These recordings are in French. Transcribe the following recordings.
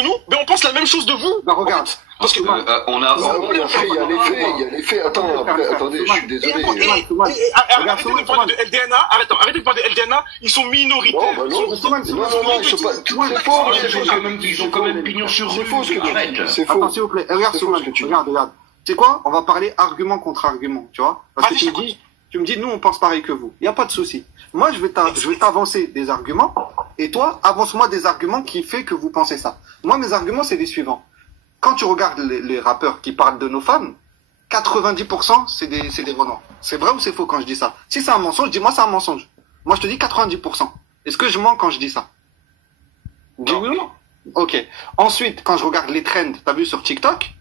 nous, mais on pense la même chose de vous. Bah regarde, parce que on a. il y a les faits. Attends, attendez, je suis désolé. Arrêtez de parler de LDNA. Arrêtez de parler de LDNA. Ils sont minoritaires. Non, non, c'est faux. Ils ont quand même pignon sur rue. C'est faux ce que tu dis. C'est Attends, faux. s'il vous plaît. Regarde, regarde. Tu sais quoi? On va parler argument contre argument, tu vois? Parce que tu me dis, nous, on pense pareil que vous. Il n'y a pas de souci. Moi, je vais t'avancer des arguments, et toi, avance-moi des arguments qui fait que vous pensez ça. Moi, mes arguments, c'est les suivants. Quand tu regardes les rappeurs qui parlent de nos femmes, 90%, c'est des renois. C'est vrai ou c'est faux quand je dis ça? Si c'est un mensonge, dis-moi c'est un mensonge. Moi, je te dis 90%. Est-ce que je mens quand je dis ça? Dis oui ou non? Ok. Ensuite, quand je regarde les trends, t'as vu sur TikTok,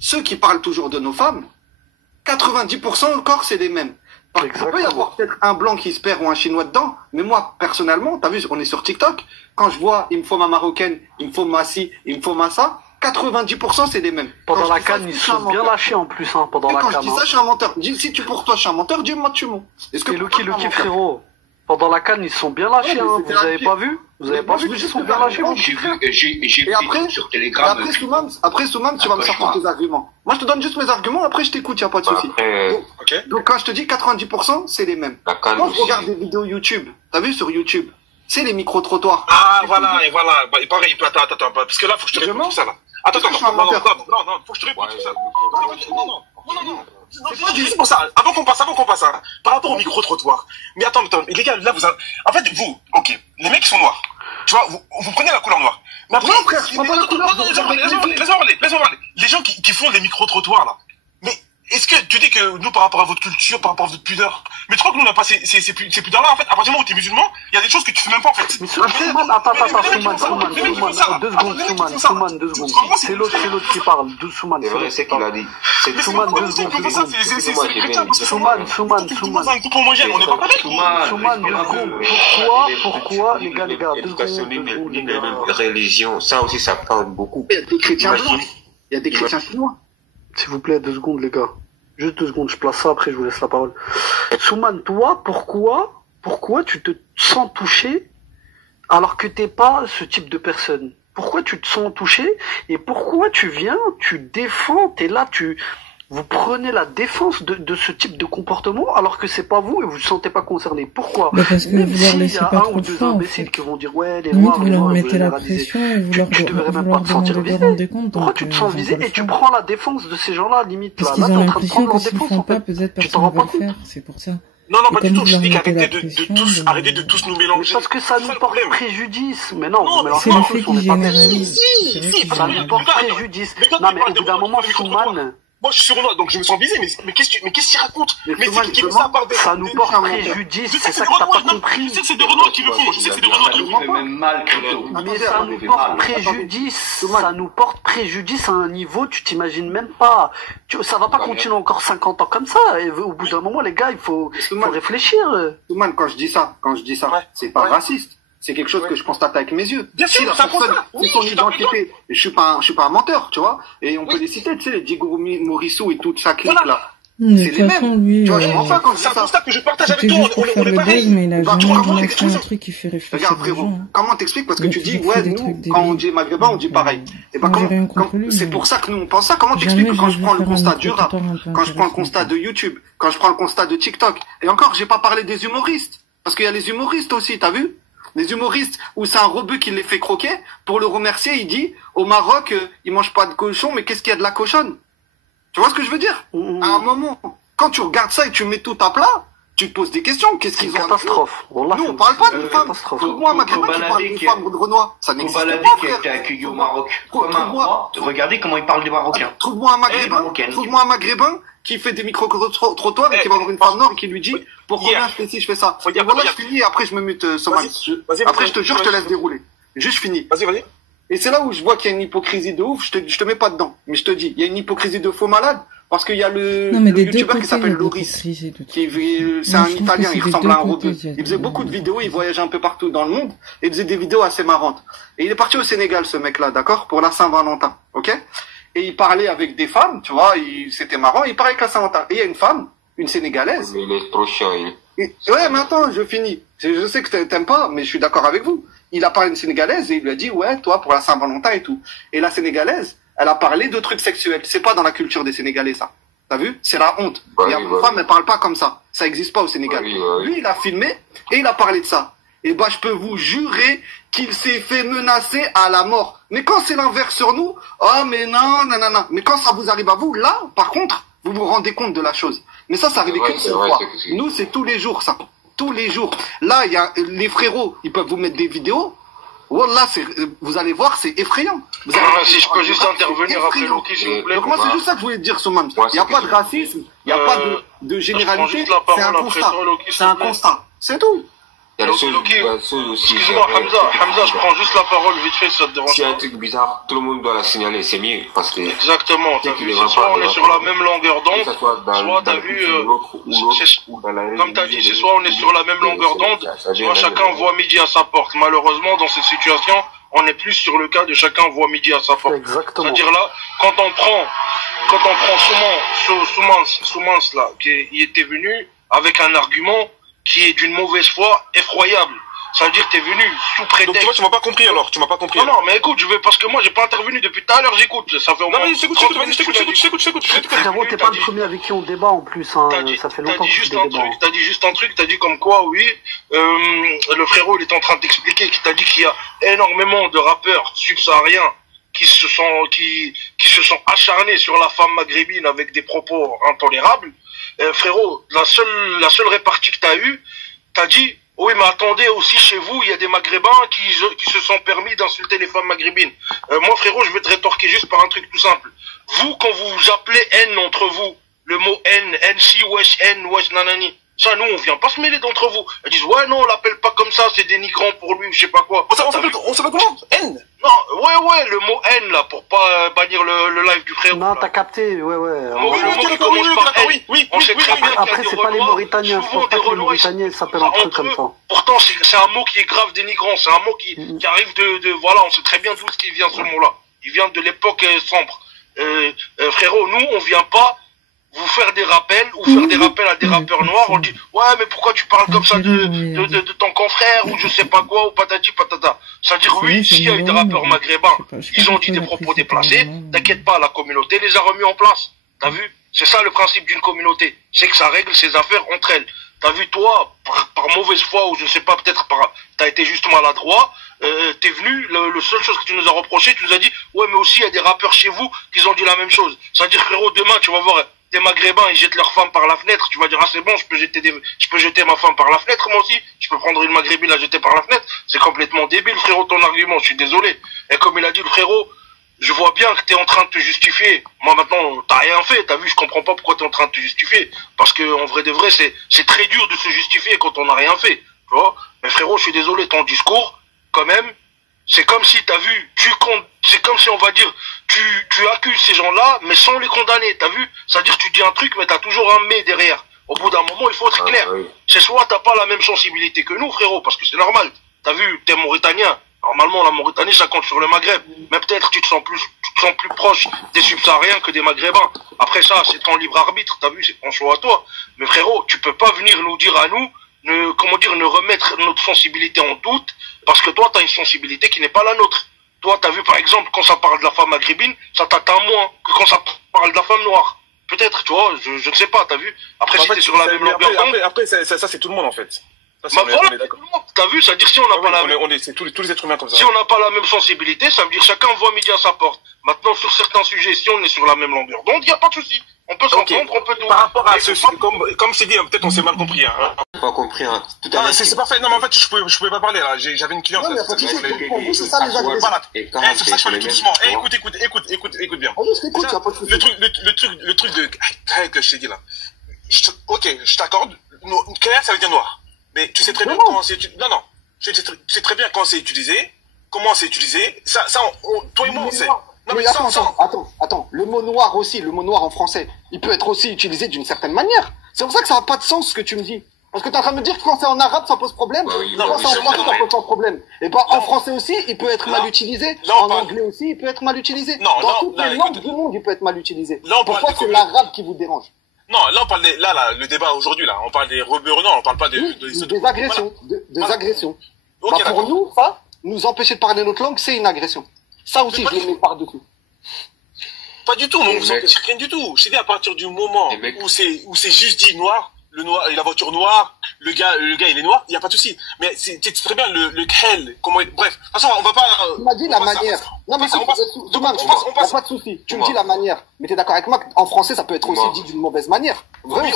ceux qui parlent toujours de nos femmes, 90% encore, c'est les mêmes. Il peut y avoir peut-être un blanc qui se perd ou un chinois dedans, mais moi, personnellement, t'as vu, on est sur TikTok, quand je vois, il me faut ma marocaine, il me faut ma ci, il me faut ma ça, 90% c'est les mêmes. Pendant la canne, ils sont bien lâchés en plus, hein, pendant la canne. Quand je dis ça, je suis un menteur. Si pour toi, je suis un menteur, dis-moi tu mens. Est-ce que Lucky, frérot, pendant la canne, ils sont bien lâchés, hein, vous avez pas vu? Vous avez pas vu qu'ils sont bien lâchés? J'ai vu sur Telegram. Après, Souman, tu vas me sortir tes arguments. Moi, je te donne juste mes arguments, après, je t'écoute, y a pas de souci. Donc, quand je te dis 90%, c'est les mêmes. Quand je regarde des vidéos YouTube, t'as vu sur YouTube, c'est les micro-trottoirs. Ah, voilà. Bah, pareil, attends, parce que là, faut que je te réponde tout ça, là. Attends, non, faut que je te réponde tout ça. Non. C'est juste pour ça. Avant qu'on passe, par rapport au micro-trottoir. Mais attends, les gars, là, en fait, vous, ok, les mecs qui sont noirs. Tu vois, vous prenez la couleur noire. Mais après, laisse-moi parler. Les gens qui font des micro-trottoirs, là. Mais, est-ce que tu dis que nous, par rapport à votre culture, par rapport à votre pudeur, mais tu crois que nous, on n'a pas ces pudeurs-là, en fait, à partir du moment où t'es musulman, il y a des choses que tu fais même pas, en fait. Mais Souman, Souman, 2 secondes. C'est l'autre qui parle, Souman. C'est vrai, c'est qu'il a dit. Souman, 2 secondes. Souman, 2 secondes. Pourquoi, les gars, 2 secondes. Religion, ça aussi, ça parle beaucoup. Il y a des chrétiens chinois. Il y a des chrétiens chinois. S'il vous plaît, 2 secondes, les gars. Juste 2 secondes, je place ça, après je vous laisse la parole. Souman, toi, pourquoi tu te sens touché alors que t'es pas ce type de personne? Pourquoi tu te sens touché et pourquoi tu viens, tu défends, t'es là, vous prenez la défense de ce type de comportement alors que c'est pas vous et vous ne vous sentez pas concerné. Pourquoi? Parce que vous leur laissez pas trop de choix, en fait. Qui vont dire ouais, les Limite, noirs, vous leur mettez la pression et vous leur demandez de rendre compte. Pourquoi tu te sens visé et tu prends la défense de ces gens-là, limite là? Parce qu'ils ont l'impression que s'ils font pas, peut-être personne va le faire, c'est pour ça. Non, pas du tout. Je dis arrêtez de tous nous mélanger. Parce que ça nous porte préjudice. Mais non, vous mélangez c'est le fait qu'ils généralisent. Ça nous porte préjudice. Non, mais au bout d'un moment, Souman. Moi, je suis sournois, donc je me sens visé, mais qu'est-ce qu'il raconte? Mais c'est qui fait ça par des... Ça nous porte préjudice, c'est ça que t'as pas compris. Je sais que c'est des Renois qui le font, je sais que c'est des Renois qui le font. même mal mais ça nous porte préjudice, ça nous porte préjudice à un niveau, tu t'imagines même pas. Ça va pas continuer encore 50 ans comme ça, et au bout d'un moment, les gars, il faut réfléchir. Souman, quand je dis ça, c'est pas raciste. C'est quelque chose que je constate avec mes yeux. Bien sûr, c'est son identité. Je suis pas un menteur, tu vois. Et on peut les citer, tu sais, les Diego Morissou et toute sa clique là. C'est les mêmes. Lui, tu vois, enfin, quand c'est un constat que je partage avec toi. Juste pour faire le buzz, mais il a jamais fait un truc qui fait réfléchir. Regarde, frérot, comment t'expliques? Parce que tu dis, ouais, nous, quand on dit maghrébin, on dit pareil. Et ben, c'est pour ça que nous, on pense ça. Comment t'expliques que quand je prends le constat du rap, quand je prends le constat de YouTube, quand je prends le constat de TikTok, et encore, j'ai pas parlé des humoristes. Parce qu'il y a les humoristes aussi, t'as vu? Les humoristes où c'est un rebeu qui les fait croquer, pour le remercier, il dit, au Maroc, ils mangent pas de cochon, mais qu'est-ce qu'il y a de la cochonne? Tu vois ce que je veux dire? À un moment, quand tu regardes ça et tu mets tout à plat, tu te poses des questions. Qu'est-ce qu'ils ont? Catastrophe. Nous, on parle pas de femmes. Trouve-moi un maghrébin qui parle d'une femme de Renoir. Ça n'existe pas, frère. qui a été accueilli au Maroc. Regardez comment il parle des Marocains. Trouve-moi un maghrébin qui fait des micro-trottoirs et qui va voir une femme noire et qui lui dit, pourquoi je fais ci, je fais ça. Voilà, je finis et après je me mute, Soman. Après, je te jure, je te laisse dérouler. Juste, je finis. Vas-y. Et c'est là où je vois qu'il y a une hypocrisie de ouf. Je te mets pas dedans. Mais je te dis, il y a une hypocrisie de faux malade. Parce qu'il y a le youtubeur qui s'appelle Loris. C'est un Italien, il ressemble à un robot. Il faisait beaucoup de vidéos, il voyageait un peu partout dans le monde. Et il faisait des vidéos assez marrantes. Et il est parti au Sénégal, ce mec-là, d'accord? Pour la Saint-Valentin. Ok? Et il parlait avec des femmes, tu vois, c'était marrant. Il parlait avec la Saint-Valentin. Et il y a une femme, une Sénégalaise. Mais il est trop chiant, ouais, mais attends, je finis. Je sais que t'aimes pas, mais je suis d'accord avec vous. il a parlé à une Sénégalaise et il lui a dit, ouais, toi, pour la Saint-Valentin et tout. Et la Sénégalaise, elle a parlé de trucs sexuels. C'est pas dans la culture des Sénégalais, ça. T'as vu? C'est la honte. Et une femme, elle parle pas comme ça. Ça existe pas au Sénégal. Lui, il a filmé et il a parlé de ça. Et bah, je peux vous jurer qu'il s'est fait menacer à la mort. Mais quand c'est l'inverse sur nous, oh, mais non, non, non, non. Mais quand ça vous arrive à vous, là, par contre, vous vous rendez compte de la chose. Mais ça arrive qu'une seule fois. Nous, c'est tous les jours, ça. Tous les jours. Là, il y a les frérots, ils peuvent vous mettre des vidéos. Wallah, vous allez voir, c'est effrayant. Si je peux juste intervenir après Loki, s'il vous plaît. Donc moi, c'est juste ça que je voulais te dire, Souman. Il n'y a pas de racisme, il n'y a pas de généralité. C'est un constat. C'est un constat. C'est tout. Excuse-moi, Hamza, je prends juste la parole vite fait, ça te dérange pas. S'il y a un truc bizarre, tout le monde doit la signaler, c'est mieux. Parce que exactement, t'as vu, c'est soit on est sur la même longueur d'onde, soit t'as vu, comme t'as dit, c'est soit on est sur la même longueur d'onde, soit chacun voit midi à sa porte. Malheureusement, dans cette situation, on est plus sur le cas de chacun voit midi à sa porte. C'est-à-dire là, quand on prend Soumans là, qui était venu avec un argument qui est d'une mauvaise foi effroyable. Ça veut dire que t'es venu sous prétexte. Donc tu vois, tu m'as pas compris alors, tu m'as pas compris. Non, mais écoute, parce que moi j'ai pas intervenu depuis tout à l'heure, j'écoute. Ça fait au moins. Non, mais j'écoute. Frérot, t'es pas le premier avec qui on débat en plus, hein. Ça fait longtemps que tu débats. T'as dit juste un truc, t'as dit comme quoi, oui, le frérot il est en train de t'expliquer, qui t'a dit qu'il y a énormément de rappeurs subsahariens qui se sont acharnés sur la femme maghrébine avec des propos intolérables. Frérot, la seule répartie que t'as dit, oui, mais attendez, aussi chez vous, il y a des Maghrébins qui se sont permis d'insulter les femmes maghrébines. Moi, frérot, je vais te rétorquer juste par un truc tout simple. Vous, quand vous vous appelez N entre vous, le mot N, NC, wesh, N, wesh, nanani, ça, nous, on vient pas se mêler d'entre vous. Ils disent, ouais, non, on l'appelle pas comme ça, c'est dénigrant pour lui, ou je sais pas quoi. On s'appelle comment? N? Non, ouais, le mot N, là, pour pas bannir le live du frérot. Non, t'as capté, ouais. Oui. On sait très bien après, c'est pas les Mauritaniens, je pense pas que les Mauritaniens s'appellent un truc comme ça. Pourtant, c'est un mot qui est grave dénigrant, c'est un mot qui arrive voilà, on sait très bien d'où ce qui vient, ce mot-là. Il vient de l'époque sombre. Frérot, nous, on vient pas vous faire des rappels ou faire des rappels à des rappeurs noirs. On dit ouais, mais pourquoi tu parles comme ça de ton confrère ou je sais pas quoi ou patati patata. C'est-à-dire oui, s'il y a eu des rappeurs maghrébins, ils ont dit des propos déplacés, t'inquiète pas, la communauté les a remis en place. T'as vu? C'est ça le principe d'une communauté, c'est que ça règle ses affaires entre elles. T'as vu, toi, par mauvaise foi ou je sais pas, peut-être t'as été juste maladroit, t'es venu, le seule chose que tu nous as reproché, tu nous as dit ouais, mais aussi il y a des rappeurs chez vous qui ont dit la même chose. C'est-à-dire frérot, demain tu vas voir des Maghrébins, ils jettent leur femme par la fenêtre, tu vas dire ah c'est bon, je peux jeter ma femme par la fenêtre moi aussi, je peux prendre une Maghrébine la jeter par la fenêtre. C'est complètement débile frérot ton argument, je suis désolé. Et comme il a dit le frérot, je vois bien que t'es en train de te justifier. Moi maintenant, t'as rien fait, t'as vu, je comprends pas pourquoi t'es en train de te justifier. Parce que en vrai de vrai, c'est très dur de se justifier quand on n'a rien fait, tu vois. Mais frérot, je suis désolé, ton discours, quand même, c'est comme si t'as vu, c'est comme si on va dire, tu accuses ces gens-là, mais sans les condamner, t'as vu? C'est-à-dire tu dis un truc, mais t'as toujours un mais derrière. Au bout d'un moment, il faut être clair. Oui. C'est soit t'as pas la même sensibilité que nous, frérot, parce que c'est normal. T'as vu, t'es mauritanien. Normalement, la Mauritanie, ça compte sur le Maghreb. Mais peut-être tu te sens plus proche des subsahariens que des Maghrébins. Après ça, c'est ton libre arbitre, t'as vu, c'est ton choix à toi. Mais frérot, tu peux pas venir nous dire à nous, ne remettre notre sensibilité en doute, parce que toi, t'as une sensibilité qui n'est pas la nôtre. Toi, t'as vu, par exemple, quand ça parle de la femme maghrébine, ça t'atteint moins que quand ça parle de la femme noire. Peut-être, tu vois, je ne sais pas, t'as vu. Après, si t'es sur la même longueur d'onde. Après, ça, c'est tout le monde, en fait. Bah voilà, t'as vu, ça veut dire si on n'a pas la même... c'est tous les êtres humains comme ça. Si on n'a pas la même sensibilité, ça veut dire chacun voit midi à sa porte. Maintenant, sur certains sujets, si on est sur la même longueur d'onde, il n'y a pas de souci. On peut s'entendre, on peut tout. Par rapport à ce, comme c'est dit, peut-être on s'est mal compris, hein. Pas compris, hein. C'est parfait. Non, mais en fait, je pouvais pas parler, là. J'avais une cliente. Non, mais pour vous, c'est ça les agressions. Voilà. C'est ça, je parlais tout doucement. Écoute bien. Le truc que je t'ai dit, là. Ok, je t'accorde. Clair, ça veut dire noir. Mais tu sais très bien comment c'est utilisé. Non. Tu sais très bien quand c'est utilisé, comment c'est utilisé. Ça, toi et moi, on sait. Non, mais attends. Le mot noir aussi, le mot noir en français, il peut être aussi utilisé d'une certaine manière. C'est pour ça que ça n'a pas de sens ce que tu me dis. Parce que t'es en train de me dire que quand c'est en arabe, ça pose problème. Quand c'est en français, ça pose pas de problème. Et bah, en français aussi, il peut être mal utilisé. En anglais aussi, il peut être mal utilisé. Dans toutes les langues du monde, il peut être mal utilisé. Pourquoi c'est l'arabe qui vous dérange? Non, là on parle le débat aujourd'hui là, on parle des rebeurs, non, on parle pas des agressions, des agressions. Bah pour nous, ça, nous empêcher de parler notre langue, c'est une agression. Ça aussi, je le mets par-dessus. Pas du tout, mais on vous empêche rien du tout. Je t'ai dit, à partir du moment où c'est juste dit noir, le noir, la voiture noire, le gars, il est noir, il n'y a pas de souci. Mais c'est très bien le krell, comment, bref. De toute façon, on va pas, tu m'as dit la manière. Non, mais on passe, pas de souci. Tu me dis la manière. Mais t'es d'accord avec moi qu'en français, ça peut être aussi dit d'une mauvaise manière. Vraiment.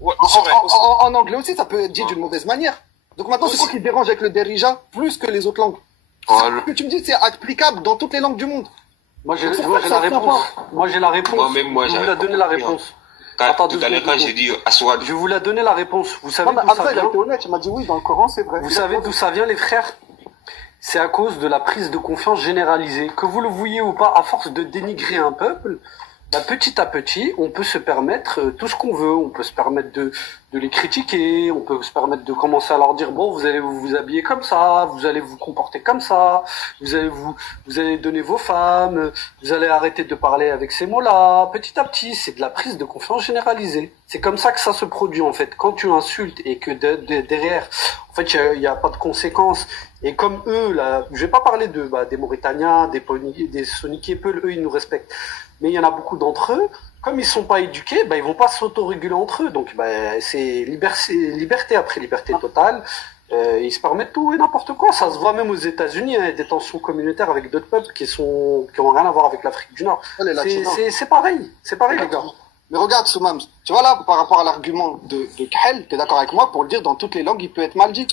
Ouais, en anglais aussi, ça peut être dit d'une mauvaise manière. Donc maintenant, c'est quoi qui te dérange avec le derija plus que les autres langues? Ce que tu me dis, c'est applicable dans toutes les langues du monde. Moi, j'ai la réponse. Moi, j'ai la réponse. Moi, je vais vous la donner la réponse. Tout à l'heure, quand j'ai dit Aswad. Je vais vous la donner la réponse. Vous savez d'où ça vient? Il a été honnête, il m'a dit oui, dans le Coran, c'est vrai. Vous savez d'où ça vient, les frères? C'est à cause de la prise de confiance généralisée. Que vous le vouliez ou pas, à force de dénigrer un peuple, bah, petit à petit, on peut se permettre tout ce qu'on veut. On peut se permettre de les critiquer, on peut se permettre de commencer à leur dire bon, vous allez vous habiller comme ça, vous allez vous comporter comme ça, vous allez donner vos femmes, vous allez arrêter de parler avec ces mots-là. Petit à petit, c'est de la prise de confiance généralisée. C'est comme ça que ça se produit en fait. Quand tu insultes et que derrière, en fait, il y a pas de conséquences. Et comme eux, là, je vais pas parler des Mauritaniens, des Soniqués, eux, ils nous respectent. Mais il y en a beaucoup d'entre eux, comme ils sont pas éduqués, ils vont pas s'autoréguler entre eux. Donc, c'est liberté après liberté totale. Ils se permettent tout et n'importe quoi. Ça se voit même aux États-Unis, des tensions communautaires avec d'autres peuples qui ont rien à voir avec l'Afrique du Nord. C'est pareil. C'est pareil, les gars. Mais regarde, Soumam, tu vois là, par rapport à l'argument de Khel, t'es d'accord avec moi pour le dire dans toutes les langues, il peut être mal dit.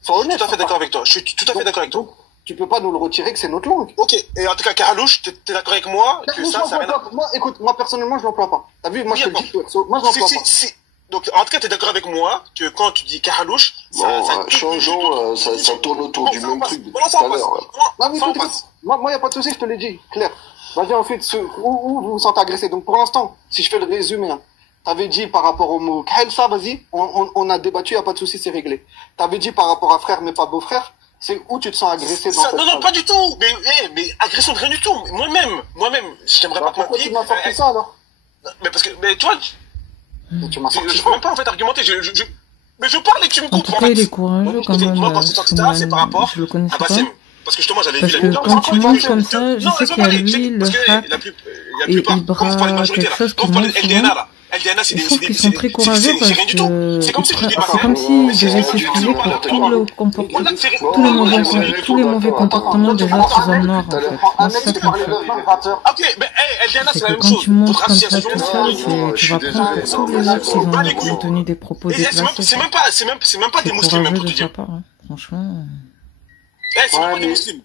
Sois honnête. Je suis tout à fait d'accord avec toi. Je suis tout à fait d'accord avec toi. Tu peux pas nous le retirer que c'est notre langue. Ok. Et en tout cas, Karalouche, t'es d'accord avec moi que ça moi, écoute, moi personnellement, je l'emploie pas. T'as vu, moi je te le dis, moi je l'emploie pas. Donc, en tout cas, t'es d'accord avec moi que quand tu dis Karalouche, changeons, ça tourne autour du même truc depuis tout à l'heure. Non, mais écoute, moi, y a pas de souci, je te l'ai dit, clair. Vas-y, ensuite, où vous vous sentez agressé. Donc, pour l'instant, si je fais le résumé, hein, t'avais dit par rapport au mot Khel, ça, vas-y, on a débattu, y a pas de souci, c'est réglé. T'avais dit par rapport à frère, mais pas beau-frère. C'est où tu te sens agressé dans cette Non, pas du tout. Mais agression de rien du tout. Moi-même, j'aimerais pas que pourquoi tu m'as sorti ça, alors? Mais parce que, tu vois, je peux même pas, en fait, argumenter. Mais je parle et tu me coupes. En tout cas, il est courageux, quand même. Moi, quand c'est sorti ça, c'est par rapport je le connaissais pas. Parce que justement, j'avais parce que quand tu montes comme ça, je sais qu'il y a lui, le hack et Ibra, quelque chose qui monte souvent. Je trouve qu'ils sont très courageux parce que c'est comme s'ils devaient s'excuser pour tous les mauvais comportements des autres hommes noirs, en fait. Moi, c'est ça qui me choque. C'est que quand tu montes comme ça tout seul, tu vas prendre pour tous les autres qui ont tenu des propos déplacés. C'est même pas des musulmans, même pour te dire. Franchement. C'est même pas des musulmans.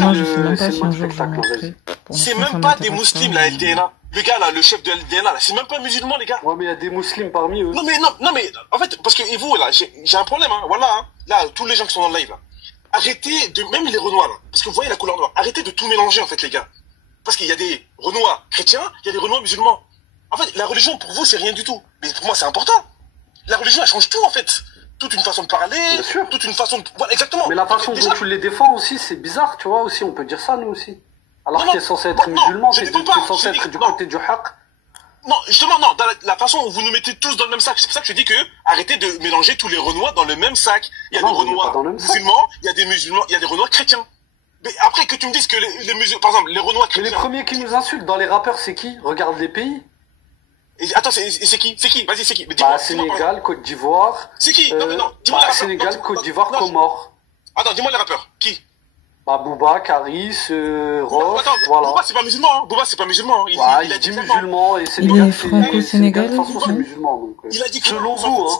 Moi, je sais même pas si un jour je vais montrer. C'est même pas des musulmans, la LDNA. Le gars là, le chef de LDNA là, c'est même pas musulman, les gars. Ouais, mais il y a des musulmans parmi eux. Non mais, en fait, parce que vous là, j'ai un problème, hein, voilà, hein. Là, tous les gens qui sont dans le live là. Arrêtez de, même les Renois là, parce que vous voyez la couleur noire, arrêtez de tout mélanger en fait, les gars. Parce qu'il y a des Renois chrétiens, il y a des Renois musulmans. En fait, la religion pour vous c'est rien du tout. Mais pour moi c'est important. La religion elle change tout en fait. Toute une façon de parler, toute une façon de... Voilà, exactement. Mais la façon dont tu les défends aussi, c'est bizarre, tu vois, aussi, on peut dire ça, nous aussi. Alors que t'es censé être musulman, t'es censé être du côté du haq. Non, justement, non, dans la façon où vous nous mettez tous dans le même sac, c'est pour ça que je dis que arrêtez de mélanger tous les Renois dans le même sac. Il y a des Renois musulmans, il y a des musulmans, il y a des Renois chrétiens. Mais après que tu me dises que les musulmans, par exemple, les Renois chrétiens... Mais les premiers qui nous insultent dans les rappeurs, c'est qui? Regarde les pays. Et attends, c'est qui? Vas-y, c'est qui? Sénégal, Côte d'Ivoire. C'est qui? Non, mais non. Dis-moi les rappeurs. Sénégal, Côte d'Ivoire, Comores. Attends, dis-moi les rappeurs. Qui? Booba, Karis, Rof, voilà. Booba, c'est pas musulman, hein. Booba, c'est pas musulman. Il a dit musulman, et Sénégal, il est franco-sénégalais. C'est musulman, donc. Il a dit que selon vous, hein.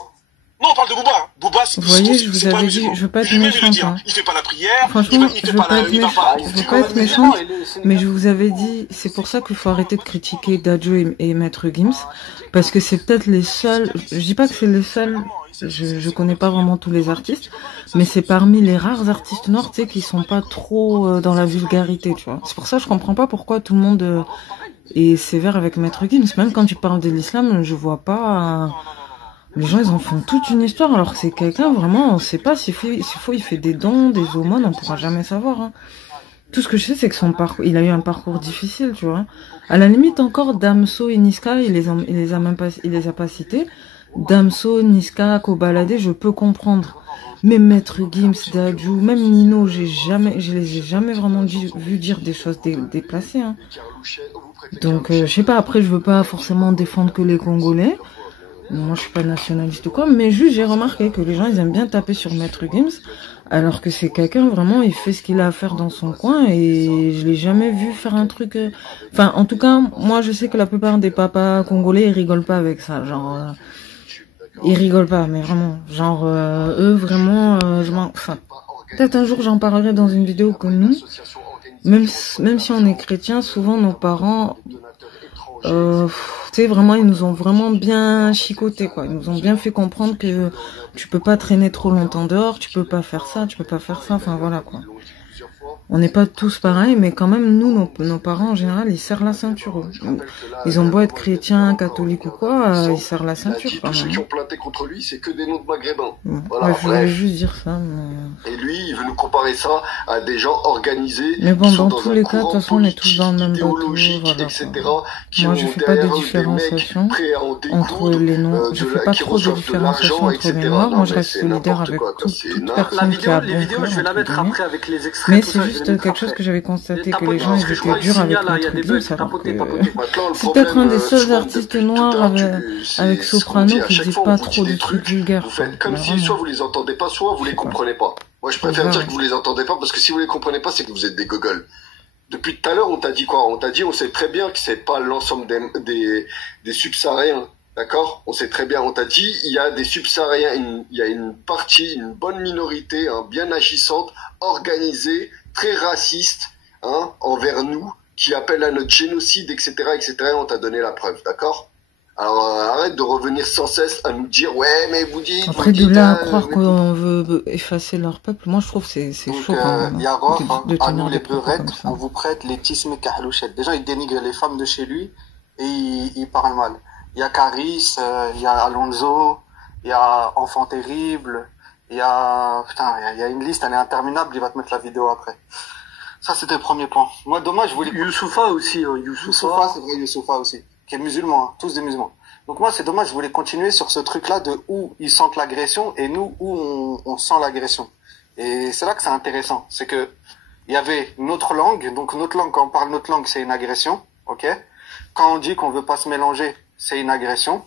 Non, on parle de Booba. Booba, c'est vous voyez, je vous avais dit, je veux pas être méchante, hein. Il fait pas la prière. Franchement, je veux pas être méchante, mais je vous avais dit, c'est pour ça qu'il faut arrêter de critiquer Dadjo et Maître Gims, parce que c'est peut-être les seuls, je dis pas que c'est les seuls, je connais pas vraiment tous les artistes, mais c'est parmi les rares artistes noirs, tu sais, qui sont pas trop dans la vulgarité, tu vois. C'est pour ça que je comprends pas pourquoi tout le monde est sévère avec Maître Gims. Même quand tu parles de l'islam, je vois pas... Les gens, ils en font toute une histoire, alors que c'est quelqu'un, vraiment, on sait pas s'il faut, il fait des dons, des aumônes, on pourra jamais savoir, hein. Tout ce que je sais, c'est que son parcours, il a eu un parcours difficile, tu vois. À la limite, encore, Damso et Niska, il les a pas cités. Damso, Niska, Kobalade, je peux comprendre. Mais Maître Gims, Dadju, même Nino, je les ai jamais vraiment vu dire des choses déplacées. Hein. Donc, je sais pas, après, je veux pas forcément défendre que les Congolais. Moi, je suis pas nationaliste ou quoi, mais juste, j'ai remarqué que les gens, ils aiment bien taper sur Maître Gims, alors que c'est quelqu'un, vraiment, il fait ce qu'il a à faire dans son coin, et je l'ai jamais vu faire un truc... Enfin, en tout cas, moi, je sais que la plupart des papas congolais, ils rigolent pas avec ça, genre... Ils rigolent pas, mais vraiment, genre, eux, vraiment, enfin, peut-être un jour, j'en parlerai dans une vidéo que nous, même si on est chrétien, souvent, nos parents... tu sais, vraiment, ils nous ont vraiment bien chicoté, quoi. Ils nous ont bien fait comprendre que tu peux pas traîner trop longtemps dehors, tu peux pas faire ça, tu peux pas faire ça, enfin voilà, quoi. On n'est pas tous pareils, mais quand même, nous, nos parents, en général, ils serrent la ceinture. Ils ont beau être chrétiens, catholiques ou quoi, ils serrent la ceinture. Tous ceux qui ont planté contre lui, c'est que des noms de maghrébins. Voilà, ouais, je voulais juste dire ça. Mais... Et lui, il veut nous comparer ça à des gens organisés. Mais bon, dans tous les cas, de toute façon, on est tous dans le même bateau. Voilà, etc., moi, je fais pas de différenciation entre les noms. Je fais pas trop de différenciation entre les noirs. Moi, je reste solidaire avec toute personne qui a bon cœur. Je vais la mettre après avec les extraits. Mais c'est juste quelque chose que j'avais constaté, que les gens ils étaient durs avec Maître Gims, alors que c'est peut-être un des seuls artistes noirs avec Soprano qui dit pas trop de trucs vulgaires. Vous faites comme si soit vous les entendez pas, soit vous les comprenez pas. Moi je préfère dire que vous les entendez pas, parce que si vous les comprenez pas, c'est que vous êtes des gogoles. Depuis tout à l'heure, on t'a dit quoi? On t'a dit, on sait très bien que c'est pas l'ensemble des subsahariens. D'accord? On sait très bien, on t'a dit, il y a des subsahariens, il y a une partie, une bonne minorité, hein, bien agissante, organisée, très raciste, hein, envers nous, qui appelle à notre génocide, etc., etc., et on t'a donné la preuve, d'accord? Alors, arrête de revenir sans cesse à nous dire, ouais, mais vous dites... Après, de là à croire qu'on veut effacer leur peuple, moi, je trouve que c'est chaud quand même. Yarov, à nous les beurettes, on vous prête les Tisme Kahlouchette. Déjà, il dénigre les femmes de chez lui, et il parle mal. Il y a Caris, il y a Alonso, il y a Enfant Terrible, il y a... Putain, il y a une liste, elle est interminable, il va te mettre la vidéo après. Ça, c'était le premier point. Moi, dommage, je voulais... Youssoufa aussi, hein, Youssoufa, c'est vrai, Youssoufa aussi, qui est musulman, hein, tous des musulmans. Donc moi, c'est dommage, je voulais continuer sur ce truc-là de où ils sentent l'agression et nous, où on sent l'agression. Et c'est là que c'est intéressant. C'est que il y avait notre langue, donc notre langue, quand on parle notre langue, c'est une agression, ok? Quand on dit qu'on veut pas se mélanger, c'est une agression,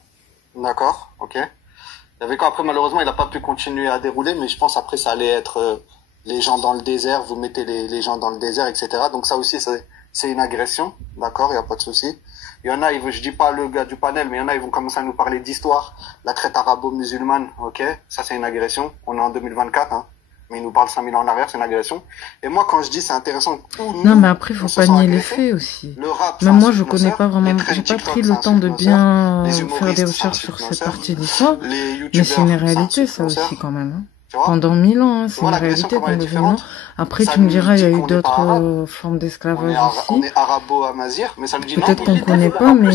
d'accord, ok? Il y avait quoi après, malheureusement, il n'a pas pu continuer à dérouler, mais je pense après ça allait être les gens dans le désert, vous mettez les gens dans le désert, etc. Donc ça aussi, c'est une agression, d'accord, il n'y a pas de souci. Il y en a, je dis pas le gars du panel, mais il y en a, ils vont commencer à nous parler d'histoire, la traite arabo-musulmane, ok? Ça, c'est une agression. On est en 2024, hein. Mais ils nous parlent 5000 ans en arrière, c'est une agression. Et moi, quand je dis c'est intéressant, non, mais après, faut pas nier les faits aussi. Même moi, je connais pas vraiment, j'ai pas pris le temps de bien faire des recherches sur cette partie d'histoire. Mais c'est une réalité, ça aussi, quand même, hein. Pendant 1000 ans, hein, c'est une réalité qu'on le vit. Après, tu me diras, il y a eu d'autres formes d'esclavage aussi. On est arabo-amazir, mais ça me dit non. Peut-être qu'on connaît pas, mais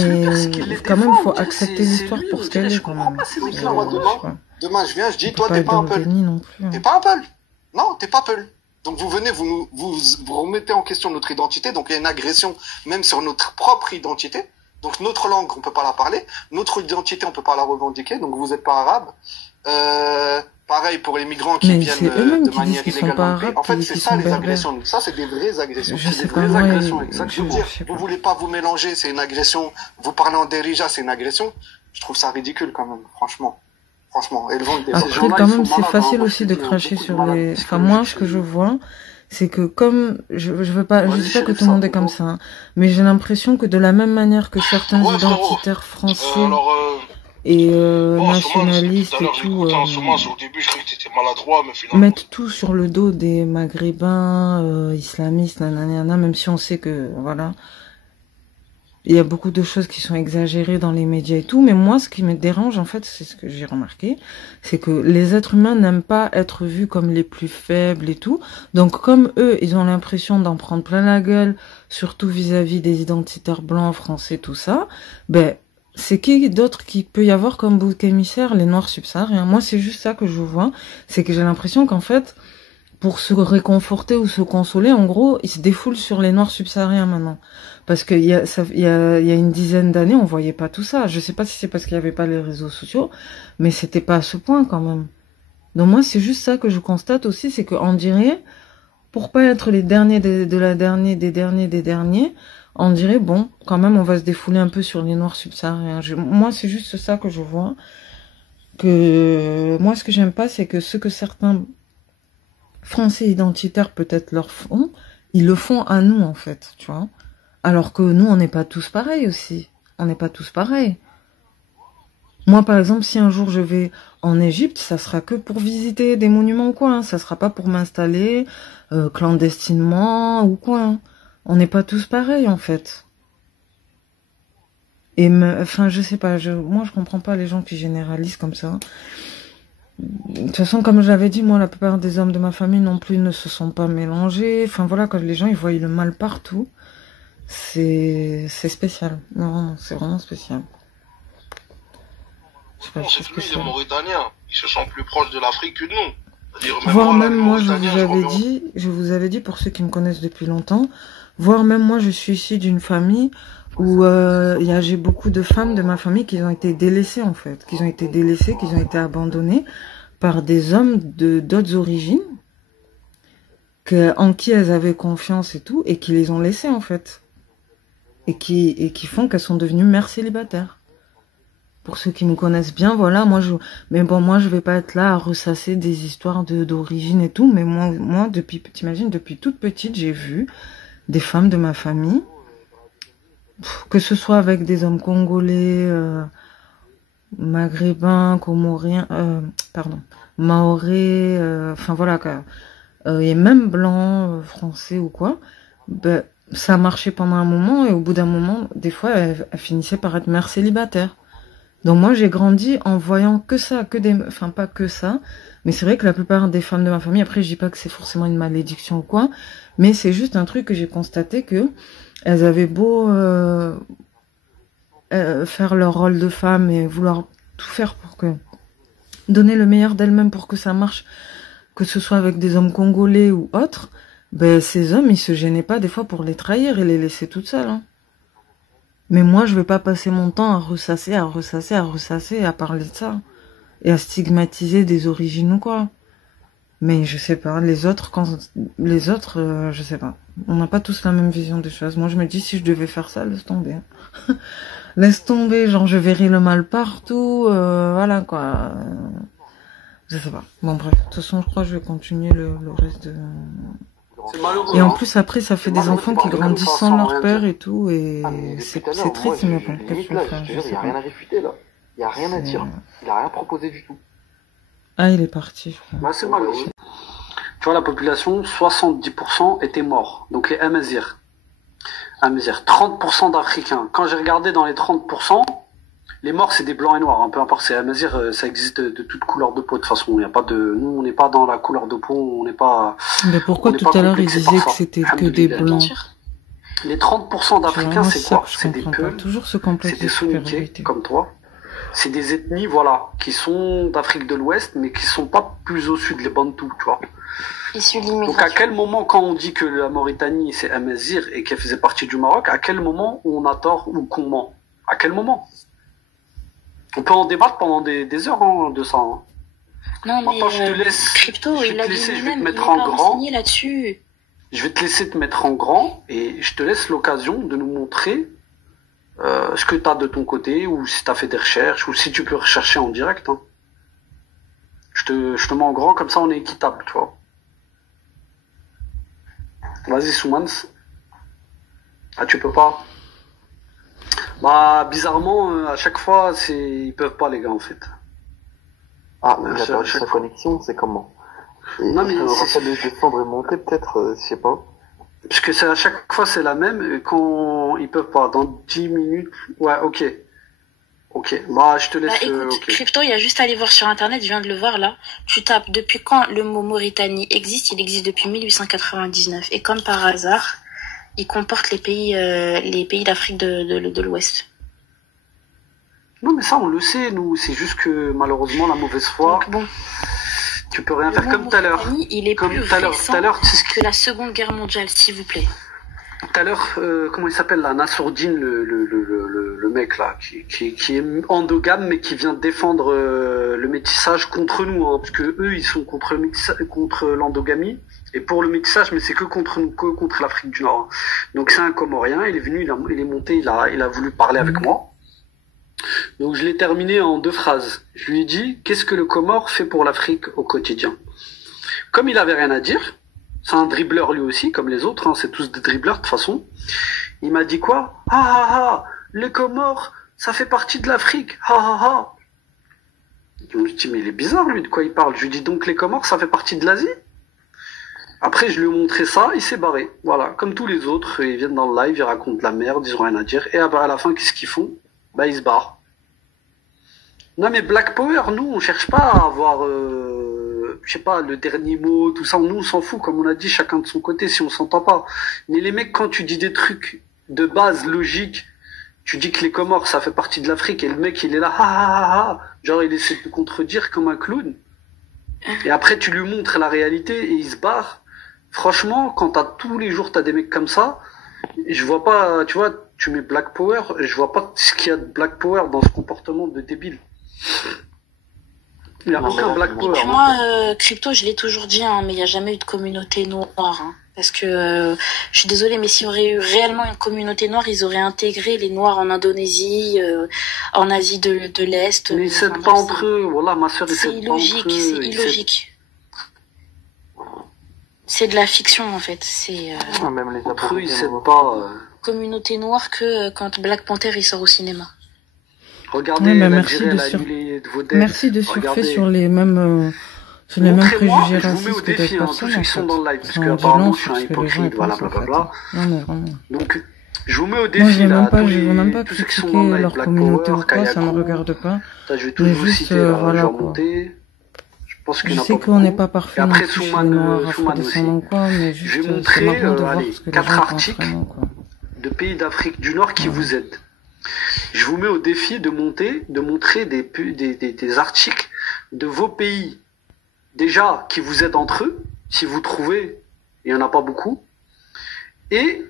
quand même, il faut accepter l'histoire pour ce qu'elle est, quand même. Demain, je viens, je dis, toi, t'es pas un Peul. T'es pas un Peul. Non, t'es pas Peul. Donc vous venez, vous remettez en question notre identité, donc il y a une agression même sur notre propre identité. Donc notre langue, on peut pas la parler. Notre identité, on peut pas la revendiquer, donc vous êtes pas arabe. Pareil pour les migrants qui viennent de manière illégale dans le pays. En fait, c'est ça les agressions. Ça, c'est des vraies agressions. C'est des vraies agressions. Exactement. Vous voulez pas vous mélanger, c'est une agression. Vous parlez en dérija, c'est une agression. Je trouve ça ridicule quand même, franchement. Franchement. Après, quand même, c'est facile aussi de cracher sur les... Enfin, moi, ce que je vois, c'est que comme... Je dis pas que tout le monde est comme ça, hein, mais j'ai l'impression que de la même manière que certains identitaires français... et nationalistes et tout, mettent tout sur le dos des maghrébins, islamistes, nanana, même si on sait que, voilà, il y a beaucoup de choses qui sont exagérées dans les médias et tout, mais moi, ce qui me dérange, en fait, c'est ce que j'ai remarqué, c'est que les êtres humains n'aiment pas être vus comme les plus faibles et tout, donc comme eux, ils ont l'impression d'en prendre plein la gueule, surtout vis-à-vis des identitaires blancs, français, tout ça, ben, c'est qui d'autre qui peut y avoir comme bouc émissaire? Les noirs subsahariens. Moi, c'est juste ça que je vois. C'est que j'ai l'impression qu'en fait, pour se réconforter ou se consoler, en gros, ils se défoulent sur les Noirs subsahariens maintenant. Parce qu'il y a une dizaine d'années, on voyait pas tout ça. Je sais pas si c'est parce qu'il y avait pas les réseaux sociaux, mais c'était pas à ce point quand même. Donc moi, c'est juste ça que je constate aussi, c'est qu'on dirait, pour pas être les derniers des derniers, on dirait, bon, quand même, on va se défouler un peu sur les Noirs subsahariens. Moi, c'est juste ça que je vois. Moi, ce que j'aime pas, c'est que ce que certains Français identitaires peut-être leur font, ils le font à nous, en fait, tu vois. Alors que nous, on n'est pas tous pareils aussi. On n'est pas tous pareils. Moi, par exemple, si un jour je vais en Égypte, ça sera que pour visiter des monuments ou quoi. Hein. Ça sera pas pour m'installer clandestinement ou quoi. Hein. On n'est pas tous pareils, en fait. Et enfin, je sais pas. Moi, je comprends pas les gens qui généralisent comme ça. De toute façon, comme je l'avais dit, moi, la plupart des hommes de ma famille non plus ne se sont pas mélangés. Enfin, voilà, quand les gens, ils voient le mal partout. C'est spécial. Non, c'est vraiment spécial. Je sais pas, c'est fini, les Mauritaniens. Ils se sentent plus proches de l'Afrique que nous. Voire même moi, je vous avais dit, pour ceux qui me connaissent depuis longtemps, voire même moi, je suis issue d'une famille où j'ai beaucoup de femmes de ma famille qui ont été délaissées, en fait. Qui ont été délaissées, qui ont été abandonnées par des hommes d'autres origines, en qui elles avaient confiance et tout, et qui les ont laissées, en fait. Et qui font qu'elles sont devenues mères célibataires. Pour ceux qui me connaissent bien, voilà, moi je vais pas être là à ressasser des histoires d'origine et tout, mais moi t'imagines, depuis toute petite, j'ai vu des femmes de ma famille, que ce soit avec des hommes congolais, maghrébins, comoriens, maorais, enfin voilà, et même blancs, français ou quoi, ben, ça marchait pendant un moment, et au bout d'un moment, des fois, elle finissait par être mère célibataire. Donc moi, j'ai grandi en voyant que ça, enfin pas que ça, mais c'est vrai que la plupart des femmes de ma famille, après je dis pas que c'est forcément une malédiction ou quoi, mais c'est juste un truc que j'ai constaté, que elles avaient beau faire leur rôle de femme et vouloir tout faire pour donner le meilleur d'elles-mêmes pour que ça marche, que ce soit avec des hommes congolais ou autres, ben ces hommes, ils se gênaient pas des fois pour les trahir et les laisser toutes seules. Hein. Mais moi, je vais pas passer mon temps à ressasser, à parler de ça. Et à stigmatiser des origines ou quoi. Mais je sais pas, les autres, je sais pas. On n'a pas tous la même vision des choses. Moi, je me dis, si je devais faire ça, laisse tomber. Laisse tomber, genre, je verrais le mal partout, voilà, quoi. Je sais pas. Bon, bref. De toute façon, je crois que je vais continuer le reste de... Et en plus, après, ça fait des enfants qui grandissent sans leur père et tout, et c'est triste, mais bon, qu'est-ce que tu veux faire, je sais pas. Il n'y a rien à réfuter, là. Il n'y a rien à dire. Il n'a rien proposé du tout. Ah, il est parti, je crois. Bah, c'est malheureux. Tu vois, la population, 70% étaient morts. Donc les Amazirs. 30% d'Africains. Quand j'ai regardé dans les 30%, les morts, c'est des blancs et noirs. Hein. Peu importe, c'est Amazirs, ça existe de toute couleur de peau. De toute façon, il n'y a pas de... Nous, on n'est pas dans la couleur de peau, on n'est pas... Mais pourquoi tout à l'heure, ils disaient que c'était que des blancs? Les 30% d'Africains, c'est quoi? C'est des Peuls, c'est des Soninké, comme toi. C'est des ethnies, voilà, qui sont d'Afrique de l'Ouest, mais qui sont pas plus au sud, les Bantous, tu vois. Donc à quel moment, quand on dit que la Mauritanie, c'est Amazir et qu'elle faisait partie du Maroc, à quel moment on a tort ou qu'on ment? À quel moment? On peut en débattre pendant des heures hein, de ça. Hein. Non, maintenant, je te laisse. Crypto, il a dit je vais lui-même, te mettre en grand. Là-dessus. Je vais te laisser te mettre en grand et je te laisse l'occasion de nous montrer ce que tu as de ton côté, ou si tu as fait des recherches, ou si tu peux rechercher en direct. Hein. Je te mets en grand, comme ça on est équitable, tu vois. Vas-y, Soumans. Ah, tu peux pas? Bah, bizarrement, à chaque fois, ils peuvent pas, les gars, en fait. Ah, mais sa connexion, c'est comment? Non, mais c'est de descendre et monter, peut-être, je sais pas. Parce que à chaque fois, c'est la même, quand ils peuvent pas, dans 10 minutes, ouais, ok. Ok, bah je te laisse... Bah écoute, Crypto, il y a juste à aller voir sur internet, je viens de le voir là. Tu tapes depuis quand le mot Mauritanie existe, il existe depuis 1899. Et comme par hasard, il comporte les pays d'Afrique de l'Ouest. Non mais ça on le sait, nous, c'est juste que malheureusement la mauvaise foi... Donc, bon. Tu peux rien faire comme tout à l'heure. Il est comme plus tout à l'heure, que la Seconde Guerre mondiale, s'il vous plaît. Tout à l'heure, comment il s'appelle là, Nassourdine, le mec là, qui est endogame mais qui vient défendre le métissage contre nous, hein, parce que eux ils sont contre l'endogamie et pour le métissage, mais c'est que contre nous, que contre l'Afrique du Nord. Hein. Donc c'est un Comorien, il est venu, il est monté, il a voulu parler avec moi. Donc je l'ai terminé en 2 phrases. Je lui ai dit, qu'est-ce que le Comore fait pour l'Afrique au quotidien? Comme il avait rien à dire, c'est un dribbleur lui aussi, comme les autres, hein, c'est tous des dribbleurs de toute façon. Il m'a dit quoi? Les Comores, ça fait partie de l'Afrique, Je me dis, mais il est bizarre lui, de quoi il parle? Je lui dis donc les Comores, ça fait partie de l'Asie? Après, je lui ai montré ça, il s'est barré. Voilà, comme tous les autres, ils viennent dans le live, ils racontent de la merde, ils ont rien à dire, et à la fin, qu'est-ce qu'ils font? Ils se barrent. Non mais Black Power, nous, on cherche pas à avoir... je sais pas, le dernier mot, tout ça, nous on s'en fout, comme on a dit, chacun de son côté, si on s'entend pas. Mais les mecs, quand tu dis des trucs de base, logique, tu dis que les Comores, ça fait partie de l'Afrique, et le mec, il est là, genre il essaie de te contredire comme un clown, et après tu lui montres la réalité, et il se barre. Franchement, quand tous les jours, t'as des mecs comme ça, je vois pas, tu vois, tu mets Black Power, je vois pas ce qu'il y a de Black Power dans ce comportement de débile. Il n'y a aucun Black Power. Moi, Crypto, je l'ai toujours dit, hein, mais il n'y a jamais eu de communauté noire. Hein, parce que, je suis désolée, mais s'il y aurait eu réellement une communauté noire, ils auraient intégré les Noirs en Indonésie, en Asie de l'Est. Mais ils s'aident pas entre eux. Voilà, ma soeur, c'est illogique, c'est illogique. C'est de la fiction, en fait. C'est, même les entre eux, ils s'aident pas. Communauté noire que quand Black Panther, il sort au cinéma. Regardez, merci de surfer sur les mêmes préjugés racistes que d'autres personnes. Ceux qui sont dans le live, parce que apparemment je suis un hypocrite, voilà, blablabla. Donc, je vous mets au défi là, je veux même pas critiquer leur communauté ou quoi, ça me regarde pas. Je vais tous vous citer, voilà, quoi. Je sais qu'on n'est pas parfait. Après, Souman aussi. Je vais montrer 4 articles de pays d'Afrique du Nord qui vous aident. Je vous mets au défi de montrer des articles de vos pays, déjà, qui vous aident entre eux, si vous trouvez, il n'y en a pas beaucoup, et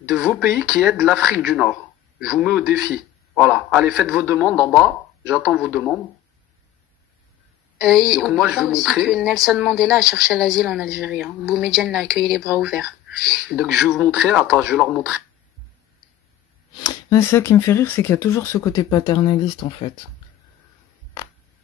de vos pays qui aident l'Afrique du Nord. Je vous mets au défi. Voilà. Allez, faites vos demandes en bas. J'attends vos demandes. Donc moi, je vais montrer que Nelson Mandela a cherché l'asile en Algérie. Hein. Boumediene l'a accueilli les bras ouverts. Donc je vais vous montrer. Attends, je vais leur montrer. C'est ça qui me fait rire, c'est qu'il y a toujours ce côté paternaliste en fait.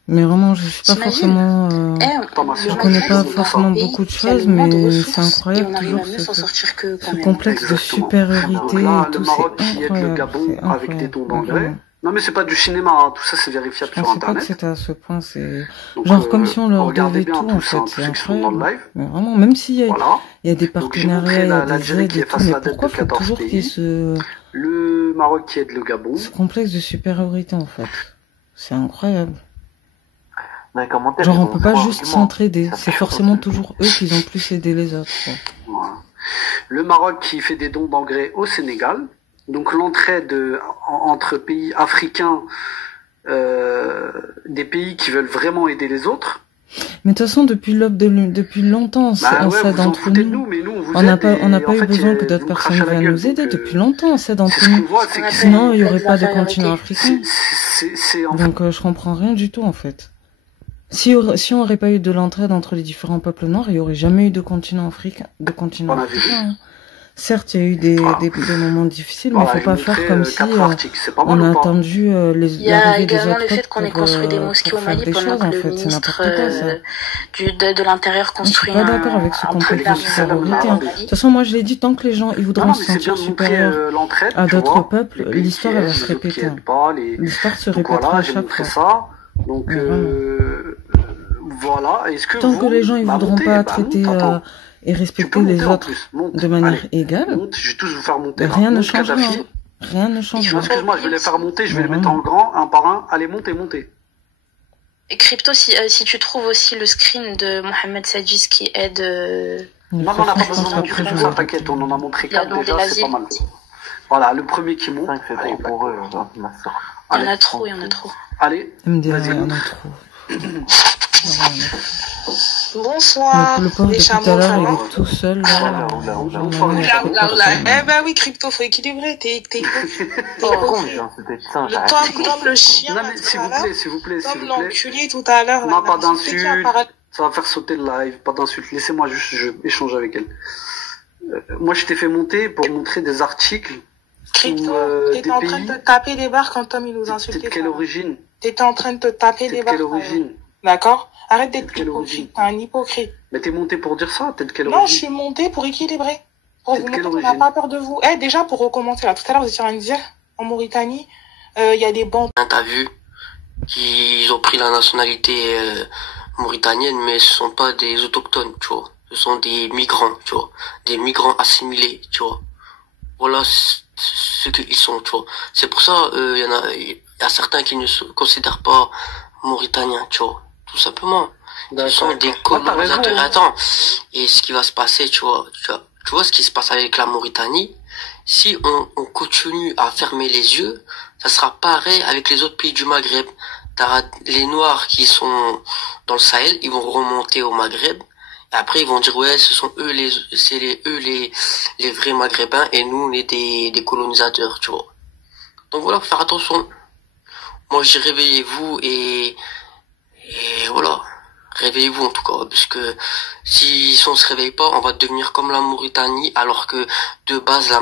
Mais vraiment, je suis pas forcément. Je connais pas forcément beaucoup de choses, mais c'est incroyable toujours ce complexe de supériorité et tout, c'est incroyable. Avec des dons d'engrais. Non mais c'est pas du cinéma, hein. Tout ça c'est vérifiable sur internet. Je pensais pas que c'était à ce point, c'est genre comme si on leur devait tout en fait, c'est incroyable. Mais vraiment, même s'il y a des partenariats, il y a des aides et tout, mais pourquoi faut toujours qu'il y ait ce... Le Maroc qui aide le Gabon. Ce complexe de supériorité en fait, c'est incroyable. Genre on peut pas juste s'entraider, c'est forcément toujours eux qui ont plus aidé les autres. Voilà. Le Maroc qui fait des dons d'engrais au Sénégal. Donc l'entraide entre pays africains, des pays qui veulent vraiment aider les autres. Mais de toute façon, depuis longtemps, on s'aide entre nous. On n'a pas eu besoin que d'autres personnes viennent nous aider. Depuis longtemps, on s'aide entre nous. Sinon, il n'y aurait pas de continent africain. Donc je comprends rien du tout en fait. Si on n'aurait pas eu de l'entraide entre les différents peuples noirs, il n'y aurait jamais eu de continent africain. Certes, il y a eu des moments difficiles, mais il ne faut pas faire comme si on a attendu l'arrivée des autres peuples. Il y a également le fait qu'on ait construit des mosquées au Mali pendant que le ministre de l'Intérieur construit un... Je suis pas d'accord avec ce complexe de supériorité. De toute façon, moi je l'ai dit, tant que les gens ils voudront se sentir supérieurs à d'autres peuples, l'histoire elle va se répéter. L'histoire se répétera à chaque fois. Donc voilà. Tant que les gens ils voudront pas traiter... et respecter les autres de manière égale, je vais tous vous faire monter. Rien ne changera. Rien ne changera. Excuse-moi, je vais les faire monter, je vais les mettre en grand, un par un. Allez, montez. Et Crypto, si tu trouves aussi le screen de Mohamed Sadis qui aide... Non, on n'a pas besoin de montrer tout ça, t'inquiète, on en a montré 4 déjà, c'est pas mal. Voilà, le premier qui monte. Allez, pour eux, il y en a trop. Allez, vas-y. Il y en a trop. Bonsoir. Le pauvre les depuis tout charmants, à l'heure, ça il va est tout seul là. Eh ben oui, Crypto, faut équilibrer. T'es comme le chien. Non mais s'il vous plaît. Comme l'enculé tout à l'heure. Non, pas d'insultes. Ça va faire sauter le live. Pas d'insultes. Laissez-moi juste échanger avec elle. Moi, je t'ai fait monter pour montrer des articles. Crypto, t'étais en train de te taper des barres quand Tom il nous insultait. T'es de quelle origine? T'étais en train de te taper des barres. T'es de quelle origine? D'accord? Arrête d'être hypocrite. T'es un hypocrite. Mais t'es monté pour dire ça? T'es de quelle origine? Non, je suis monté pour équilibrer. Pour vous montrer qu'on n'a pas peur de vous. Déjà, pour recommencer, là, tout à l'heure, vous étiez en train de dire, en Mauritanie, il y a des bandes. T'as vu? Ils ont pris la nationalité, mauritanienne, mais ce sont pas des autochtones, tu vois. Ce sont des migrants, tu vois. Des migrants assimilés, tu vois. Voilà ce qu'ils sont, tu vois. C'est pour ça, il y a certains qui ne se considèrent pas mauritaniens, tu vois. Tout simplement. Ce sont des colonisateurs. Attends. Et ce qui va se passer, tu vois ce qui se passe avec la Mauritanie. Si on continue à fermer les yeux, ça sera pareil avec les autres pays du Maghreb. T'as les Noirs qui sont dans le Sahel, ils vont remonter au Maghreb. Et après, ils vont dire, ouais, ce sont eux les vrais Maghrébins et nous, on est des colonisateurs, tu vois. Donc voilà, faut faire attention. Moi, je dis réveillez-vous et voilà. Réveillez-vous en tout cas, parce que si on se réveille pas, on va devenir comme la Mauritanie, alors que de base, la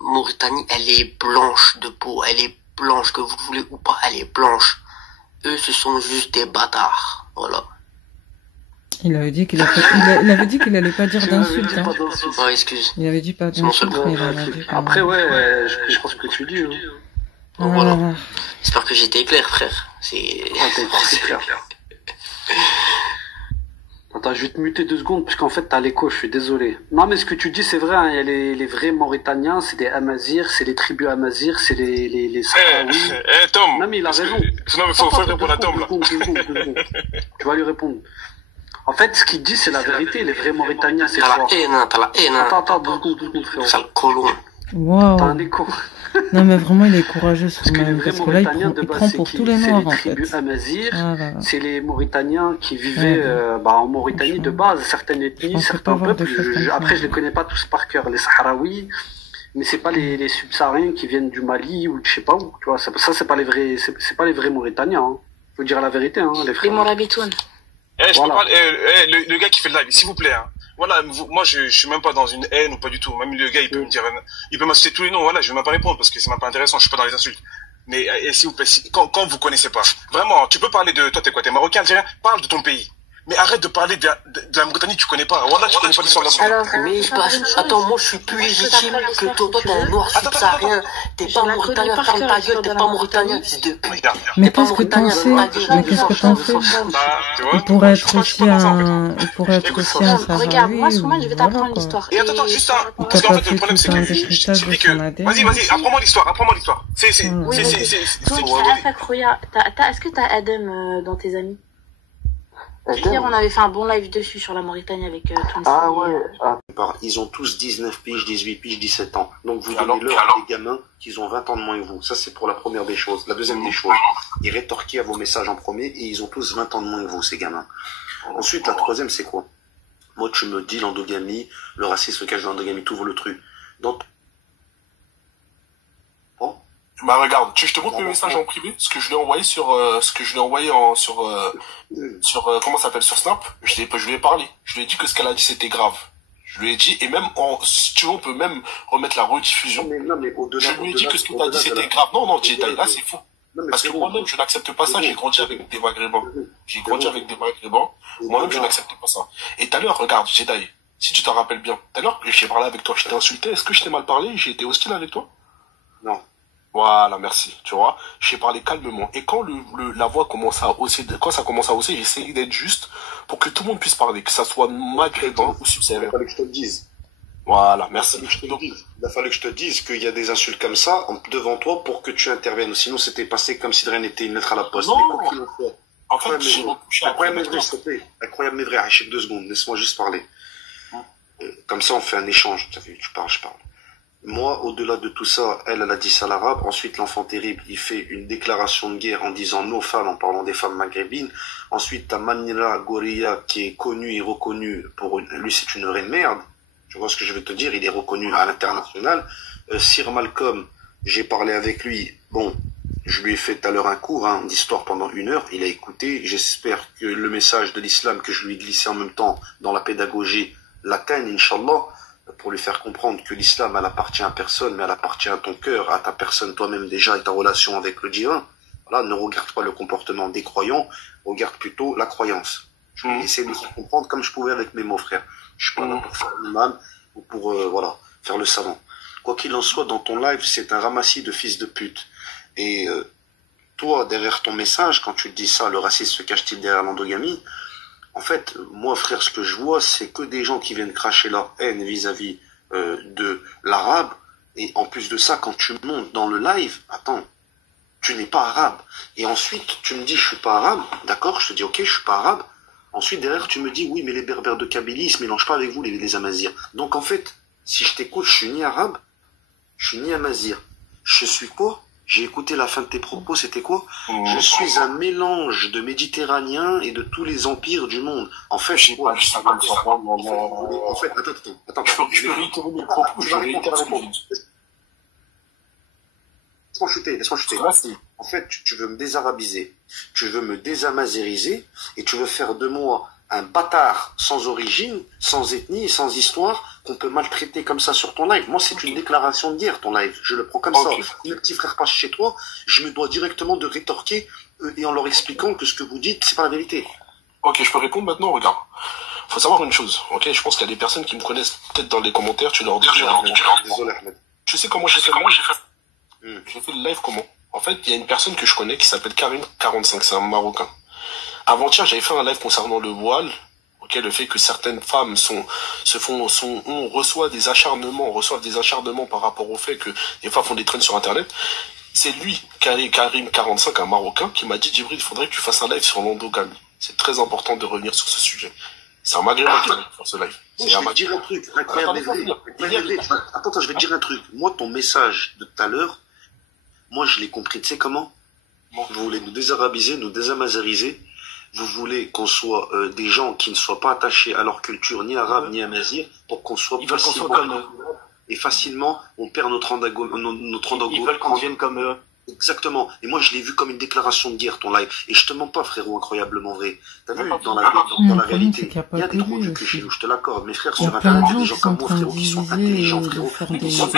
Mauritanie, elle est blanche de peau, elle est blanche, que vous le voulez ou pas, elle est blanche. Eux, ce sont juste des bâtards, voilà. Il avait dit qu'il allait pas dire d'insultes. Hein. Ouais, excuse. Il avait dit pas d'insultes. Après, ouais, je pense que tu dis. Hein. Bon, voilà. J'espère que j'étais clair, frère. C'est clair. Attends, je vais te muter 2 secondes, parce qu'en fait, t'as l'écho, je suis désolé. Non, mais ce que tu dis, c'est vrai, hein, il y a les vrais Mauritaniens, c'est des Amazirs, c'est les tribus Amazirs, c'est les Sahraouis. Tom. Non, mais il a raison. Non, mais faut répondre à Tom, là. Tu vas lui répondre. En fait, ce qu'il dit, c'est la vérité, les vrais Mauritaniens, c'est quoi? T'as la haine. Attends, 2 secondes, frérot. Sale colon. Wow. T'as un écho. Non mais vraiment il est courageux ce mec, parce que là il prend pour tous les noirs en fait. C'est les tribus Amazirs, c'est les Mauritaniens qui vivaient en Mauritanie de base, certaines ethnies, certains peuples, après je les connais pas tous par cœur, les Sahraouis, mais c'est pas les subsahariens qui viennent du Mali ou de je sais pas où, tu vois, ça c'est pas les vrais Mauritaniens, hein. Faut dire la vérité, hein, les frères. Les Morabitounes. Le gars qui fait le live, s'il vous plaît, hein. Voilà, moi je suis même pas dans une haine ou pas du tout. Même le gars il peut me dire, il peut m'insulter tous les noms. Voilà, je vais même pas répondre parce que c'est même pas intéressant. Je suis pas dans les insultes. Mais s'il vous plaît, quand vous connaissez pas, vraiment, tu peux parler de toi. T'es quoi? T'es marocain, algérien? Parle de ton pays. Mais arrête de parler de la Mauritanie, tu connais pas. Voilà, tu connais pas l'histoire de la Mauritanie. Mais attends, moi je suis plus légitime que toi. Toi t'es un noir subsaharien. T'es pas mauritanien, ferme ta gueule, t'es pas mauritanien, fils de pute. Mais qu'est-ce que t'en sais? Il pourrait être aussi un Sahraoui. Regarde, moi Souman, je vais t'apprendre l'histoire. Et attends, juste ça. Parce qu'en fait, le problème c'est que je dis que. Vas-y, apprends-moi l'histoire. Est-ce que t'as Adam dans tes amis? Hier, on avait fait un bon live dessus sur la Mauritanie avec Tony. Ah ouais. Ils ont tous 19 piges, 18 piges, 17 ans. Donc vous donnez-leur à des gamins qui ont 20 ans de moins que vous. Ça, c'est pour la première des choses. La deuxième des choses, ils rétorquaient à vos messages en premier et ils ont tous 20 ans de moins que vous, ces gamins. Ensuite, la troisième, c'est quoi? Moi, tu me dis l'endogamie, le racisme cache l'endogamie, t'ouvres le truc. Donc, bah regarde, je te montre mes messages en privé, ce que je lui ai envoyé sur comment ça s'appelle, sur Snap. Je lui ai parlé. Je lui ai dit que ce qu'elle a dit c'était grave. Je lui ai dit, et même si tu veux, on peut même remettre la rediffusion. Je lui ai dit que ce que tu as dit c'était grave. Non, Jedi, là c'est fou. Parce que moi-même je n'accepte pas ça, j'ai grandi avec des Maghrébins. Moi-même je n'accepte pas ça. Et tout à l'heure, regarde, Jedi, si tu t'en rappelles bien, tout à l'heure j'ai parlé avec toi, je t'ai insulté, est-ce que je t'ai mal parlé, j'ai été hostile avec toi? Non. Voilà, merci. Tu vois, j'ai parlé calmement. Et quand la voix commence à hausser, j'ai essayé d'être juste pour que tout le monde puisse parler, que ça soit maghrébin ou subsaharien. Il fallait que je te le dise. Voilà, merci. Il a fallu que je te dise qu'il y a des insultes comme ça devant toi pour que tu interviennes. Sinon, c'était passé comme si de rien n'était, une lettre à la poste. Non. En fait, incroyable mais vrai, s'il te plaît. Incroyable mais vrai. Achète 2 secondes. Laisse-moi juste parler. Comme ça, on fait un échange. Tu parles, je parle. Moi, au-delà de tout ça, elle a dit ça à l'arabe. Ensuite, l'enfant terrible, il fait une déclaration de guerre en disant nos femmes, en parlant des femmes maghrébines. Ensuite, t'as Manila Gouria qui est connu et reconnu pour lui, c'est une vraie merde. Tu vois ce que je veux te dire? Il est reconnu à l'international. Sir Malcolm, j'ai parlé avec lui. Bon, je lui ai fait tout à l'heure un cours d'histoire pendant 1 heure. Il a écouté. J'espère que le message de l'islam que je lui ai glissé en même temps dans la pédagogie l'atteint, Inch'Allah, pour lui faire comprendre que l'islam, elle appartient à personne, mais elle appartient à ton cœur, à ta personne toi-même déjà et ta relation avec le divin. Voilà, ne regarde pas le comportement des croyants, regarde plutôt la croyance. Je vais essayer de le faire comprendre comme je pouvais avec mes mots frères. Je suis pas là pour faire l'imam ou pour voilà, faire le savant. Quoi qu'il en soit, dans ton live, c'est un ramassis de fils de pute. Et toi, derrière ton message, quand tu dis ça, le racisme se cache-t-il derrière l'endogamie? En fait, moi, frère, ce que je vois, c'est que des gens qui viennent cracher leur haine vis-à-vis de l'arabe. Et en plus de ça, quand tu montes dans le live, attends, tu n'es pas arabe. Et ensuite, tu me dis, je suis pas arabe. D'accord, je te dis, ok, je suis pas arabe. Ensuite, derrière, tu me dis, oui, mais les berbères de Kabylie, ils se mélangent pas avec vous, les amazirs. Donc, en fait, si je t'écoute, je suis ni arabe, je suis ni amazir. Je suis quoi? J'ai écouté la fin de tes propos, c'était quoi? Je suis un mélange de méditerranéens et de tous les empires du monde. En fait, je sais pas, en fait, attends. Je peux réitérer mes propos, je vais réitérer mes propos. Laisse-moi chuter. En fait, tu veux me désarabiser, tu veux me désamazériser, et tu veux faire de moi un bâtard sans origine, sans ethnie, sans histoire, qu'on peut maltraiter comme ça sur ton live. Moi, c'est une déclaration de guerre, ton live. Je le prends comme ça. Mes petits frères passent chez toi, je me dois directement de rétorquer, et en leur expliquant que ce que vous dites, c'est pas la vérité. Ok, je peux répondre maintenant, regarde. Faut savoir une chose, ok? Je pense qu'il y a des personnes qui me connaissent peut-être dans les commentaires, tu leur dis. Désolé, Ahmed. Tu sais comment j'ai fait? J'ai fait le live comment? En fait, il y a une personne que je connais qui s'appelle Karim45, c'est un Marocain. Avant-hier, j'avais fait un live concernant le voile, le fait que certaines femmes reçoivent des acharnements par rapport au fait que les femmes font des traînes sur Internet. C'est lui, Karim45, un Marocain, qui m'a dit, Djibril, il faudrait que tu fasses un live sur l'endogamie. C'est très important de revenir sur ce sujet. C'est un maghrébin qui va faire ce live. Je vais te dire un truc. Attends, je vais te dire un truc. Moi, ton message de tout à l'heure, moi, je l'ai compris. Tu sais comment? Vous voulez nous désarabiser, nous désamazériser. Vous voulez qu'on soit des gens qui ne soient pas attachés à leur culture, ni arabe, ni amazir, pour qu'on soit facilement, on perd notre endogamie. Ils veulent qu'on devienne comme eux. Exactement. Et moi, je l'ai vu comme une déclaration de guerre, ton live. Et je te mens pas, frérot, incroyablement vrai. T'as vu, dans la réalité, il y a des trous du cul chez nous, je te l'accorde. Mes frères sur Internet, il y a des gens comme moi, frérot, qui sont intelligents, frérot. Ils sont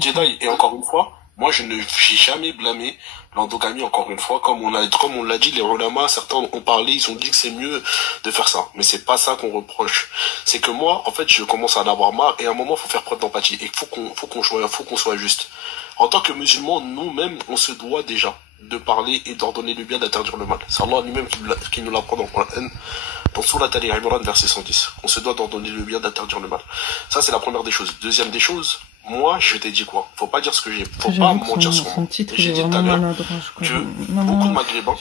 Jedi, et encore une fois, moi, j'ai jamais blâmé l'endogamie, encore une fois. Comme on l'a dit, les ulama, certains ont parlé, ils ont dit que c'est mieux de faire ça. Mais c'est pas ça qu'on reproche. C'est que moi, en fait, je commence à en avoir marre, et à un moment, faut faire preuve d'empathie. Et faut qu'on soit juste. En tant que musulmans, nous-mêmes, on se doit déjà de parler et d'ordonner le bien, d'interdire le mal. C'est Allah lui-même qui nous l'apprend dans le Coran. Dans Surat Ali Imran, verset 110. On se doit d'ordonner le bien, d'interdire le mal. Ça, c'est la première des choses. Deuxième des choses, moi, je t'ai dit quoi? Faut pas dire ce que j'ai, faut pas mentir sur moi. J'ai dit tout à l'heure que beaucoup de Maghrébins,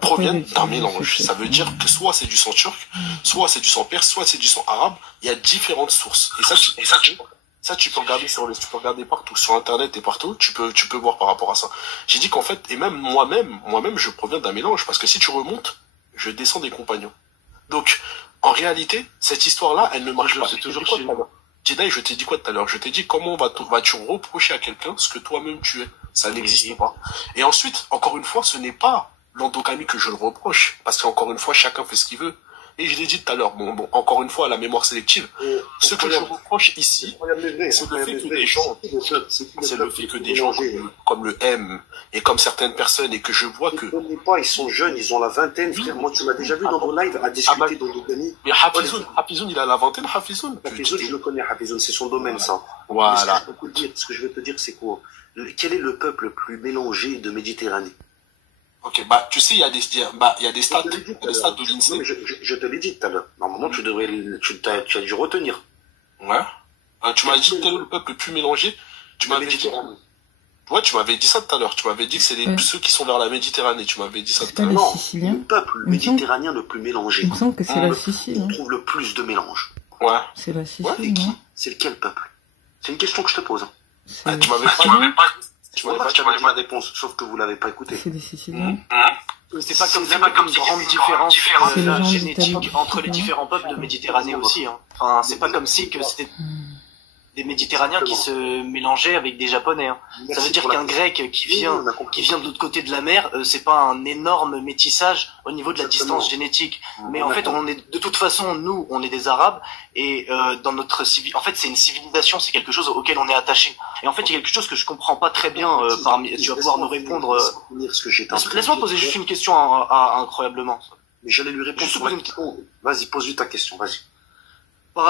proviennent d'un mélange. Ça veut dire que soit c'est du sang turc, soit c'est du sang perse, soit c'est du sang arabe. Il y a différentes sources. Et ça, tu peux regarder partout, sur Internet et partout, tu peux voir par rapport à ça. J'ai dit qu'en fait, et même moi-même, je proviens d'un mélange, parce que si tu remontes, je descends des compagnons. Donc, en réalité, cette histoire-là, elle ne marche pas. C'est toujours chez nous. Jedi, je t'ai dit quoi tout à l'heure? Je t'ai dit comment vas-tu reprocher à quelqu'un ce que toi-même tu es? Ça n'existe pas. Et ensuite, encore une fois, ce n'est pas l'endogamie que je le reproche, parce qu'encore une fois, chacun fait ce qu'il veut. Et je l'ai dit tout à l'heure, bon, encore une fois, la mémoire sélective, ce que je reproche ici, c'est le fait que des gens, comme le M, et comme certaines personnes, et que je vois que... Ils sont jeunes, ils ont la vingtaine, frère. Moi, tu m'as déjà vu dans vos lives à discuter d'endogamie. Mais Hafizoun, il a la vingtaine, Hafizoun, je le connais, Hafizoun, c'est son domaine, ça. Voilà. Ce que je veux te dire, c'est quoi? Quel est le peuple le plus mélangé de Méditerranée? Ok, tu sais, il y a des stats de l'INSEE. Je te l'ai dit tout à l'heure. Normalement, tu as dû retenir. Ouais. Tu m'as dit quel est le peuple le plus mélangé. Tu m'avais dit. Ouais, tu m'avais dit ça tout à l'heure. Tu m'avais dit que c'est ceux qui sont vers la Méditerranée. Tu m'avais dit ça tout à l'heure. Non, le peuple méditerranéen le plus mélangé. Il me semble que c'est la Sicile. On trouve le plus de mélange. Ouais. C'est la Sicile, ouais, et qui? non? C'est lequel peuple? C'est une question que je te pose. Ah, tu m'avais pas la réponse, sauf que vous l'avez pas écouté. C'est des Siciliens. C'est pas comme une grande différence génétique entre les différents peuples de Méditerranée aussi. Hein. Enfin, c'est pas comme si que c'était des Méditerranéens qui se mélangeaient avec des Japonais. Hein. Ça veut dire qu'un Grec qui vient de l'autre côté de la mer, c'est pas un énorme métissage au niveau de la distance génétique. Mais en fait, de toute façon, nous, on est des Arabes et dans notre en fait, c'est une civilisation, c'est quelque chose auquel on est attaché. Et en fait, il y a quelque chose que je comprends pas très bien. Tu vas pouvoir nous répondre. Laisse-moi poser juste une question à incroyablement. Mais j'allais lui répondre sur la question. Vas-y, pose-lui ta question, vas-y. Par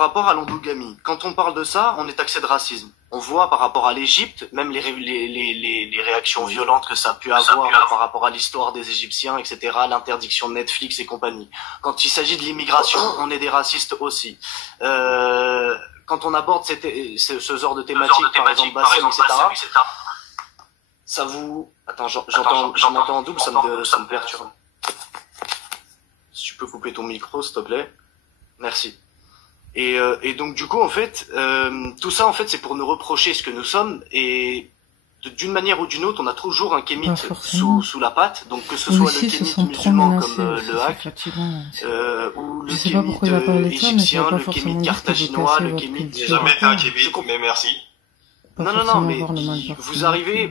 rapport à l'endogamie, quand on parle de ça, on est taxé de racisme. On voit par rapport à l'Égypte, même les réactions violentes que ça a pu avoir par rapport à l'histoire des Égyptiens, etc., l'interdiction de Netflix et compagnie. Quand il s'agit de l'immigration, on est des racistes aussi. Quand on aborde ce genre de thématique, par exemple Bassem, etc., ça vous... Attends, j'entends en double, ça me perturbe. Si tu peux couper ton micro, s'il te plaît. Merci. Et donc du coup en fait tout ça en fait c'est pour nous reprocher ce que nous sommes et d'une manière ou d'une autre on a toujours un kémite sous la patte, donc que ce soit le kémite musulman comme le Hak ou le kémite égyptien, le kémite carthaginois, le kémite... J'ai jamais été un kémite, mais merci. Non, mais vous arrivez,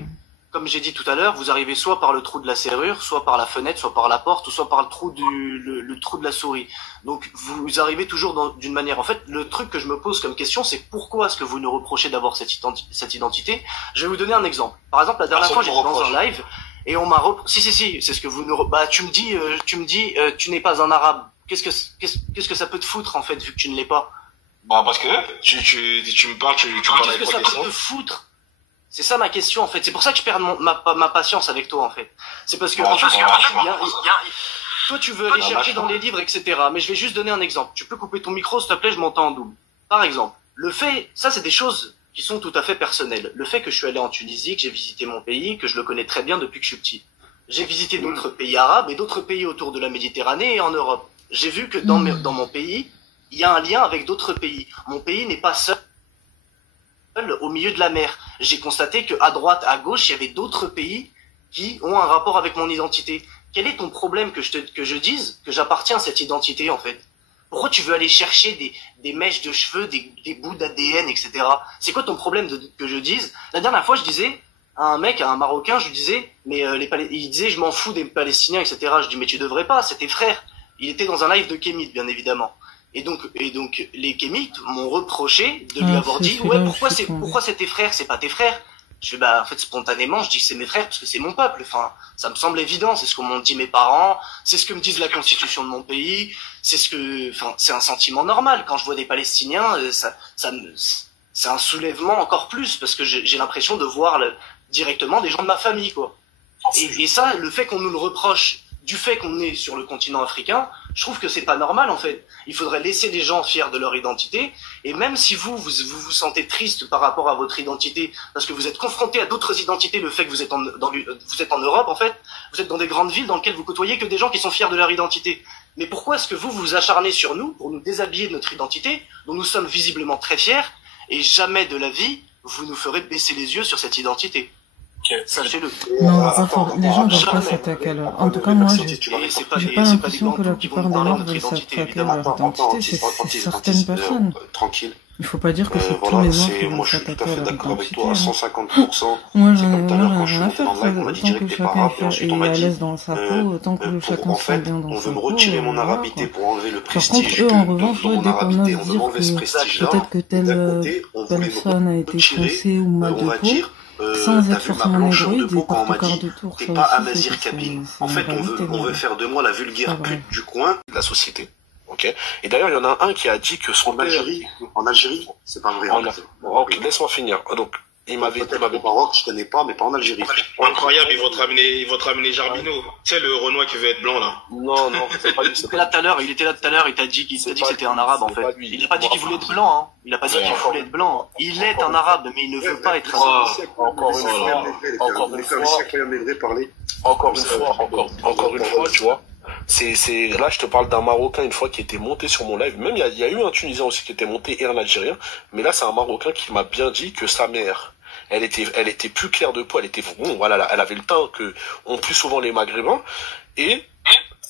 comme j'ai dit tout à l'heure, vous arrivez soit par le trou de la serrure, soit par la fenêtre, soit par la porte, ou soit par le trou le trou de la souris. Donc vous arrivez toujours d'une manière. En fait, le truc que je me pose comme question, c'est pourquoi est-ce que vous nous reprochez d'avoir cette identité? Je vais vous donner un exemple. Par exemple, la dernière fois, j'étais dans un live et on m'a Si, c'est ce que vous nous... Bah, tu me dis, tu n'es pas un arabe. Qu'est-ce que ça peut te foutre en fait, vu que tu ne l'es pas? Bah parce que tu me parles, tu parles avec qu'est-ce que ça peut te foutre? C'est ça ma question en fait. C'est pour ça que je perds ma patience avec toi en fait. C'est parce que en fait, toi tu veux aller chercher dans les livres, etc. Mais je vais juste donner un exemple. Tu peux couper ton micro s'il te plaît, je m'entends en double. Par exemple, ça c'est des choses qui sont tout à fait personnelles. Le fait que je suis allé en Tunisie, que j'ai visité mon pays, que je le connais très bien depuis que je suis petit. J'ai visité d'autres pays arabes et d'autres pays autour de la Méditerranée et en Europe. J'ai vu que dans mon pays, il y a un lien avec d'autres pays. Mon pays n'est pas seul au milieu de la mer. J'ai constaté que à droite, à gauche, il y avait d'autres pays qui ont un rapport avec mon identité. Quel est ton problème que je dise que j'appartiens à cette identité en fait? Pourquoi tu veux aller chercher des mèches de cheveux, des bouts d'ADN, etc. C'est quoi ton problème que je dise? La dernière fois, je disais à un mec, à un Marocain, je lui disais, mais il disait je m'en fous des Palestiniens, etc. Je dis mais tu devrais pas, c'est tes frères. Il était dans un live de Kémite, bien évidemment. Et donc les Kémites m'ont reproché de lui avoir dit ouais pourquoi c'est tes frères, c'est pas tes frères. Je fais bah en fait spontanément je dis que c'est mes frères parce que c'est mon peuple. Enfin ça me semble évident, c'est ce que m'ont dit mes parents, c'est ce que me disent la constitution de mon pays, c'est un sentiment normal quand je vois des Palestiniens, c'est un soulèvement encore plus parce que j'ai l'impression de voir directement des gens de ma famille quoi. Et ça le fait qu'on nous le reproche du fait qu'on est sur le continent africain, je trouve que c'est pas normal en fait. Il faudrait laisser les gens fiers de leur identité, et même si vous vous sentez triste par rapport à votre identité, parce que vous êtes confronté à d'autres identités, le fait que vous êtes en Europe en fait, vous êtes dans des grandes villes dans lesquelles vous côtoyez que des gens qui sont fiers de leur identité. Mais pourquoi est-ce que vous vous acharnez sur nous pour nous déshabiller de notre identité, dont nous sommes visiblement très fiers, et jamais de la vie vous nous ferez baisser les yeux sur cette identité? Sachez-le. Non, les gens ne doivent pas s'attaquer à leur... En tout cas, moi, j'ai pas l'impression que la plupart des gens veulent s'attaquer à leur identité. C'est certaines personnes. Tranquille. Il faut pas dire que c'est tous les gens qui vont s'attaquer à leur identité. Moi, je suis d'accord avec toi à 150%. Moi, j'en ai rien à faire. Tant que chacun est à l'aise dans sa peau, tant que chacun se sent bien dans sa peau. On veut me retirer mon arabité pour enlever le Par prestige. contre, eux, en revanche, dès qu'on ose dire que peut-être que telle personne a été foncée ou mal de peau, sans être forcément négro, des porte quart de tour. T'es pas Amazir Kabyle. En fait, on veut faire de moi la vulgaire pute du coin de la société. Ok. Et d'ailleurs, il y en a un qui a dit que son père... En Algérie, c'est pas vrai. Ok, laisse-moi finir. Donc, il m'avait... Au Maroc, je connais pas, mais pas en Algérie. Incroyable, ils vont te ramener Jarbino. Tu sais, le Renoir qui veut être blanc, là. Non, c'est pas lui. Il était là tout à l'heure, il t'a dit que c'était un arabe, en fait. Il n'a pas dit qu'il voulait être blanc, hein. Il a pas dit qu'il voulait être blanc. Il est un arabe, mais il ne veut pas être un arabe. Encore une fois, tu vois. Là, je te parle d'un Marocain une fois qui était monté sur mon live. Même il y a eu un Tunisien aussi qui était monté et un Algérien. Mais là, c'est un Marocain qui m'a bien dit que sa mère, elle était plus claire de peau. Elle était bon, voilà, elle avait le teint que ont plus souvent les Maghrébins. Et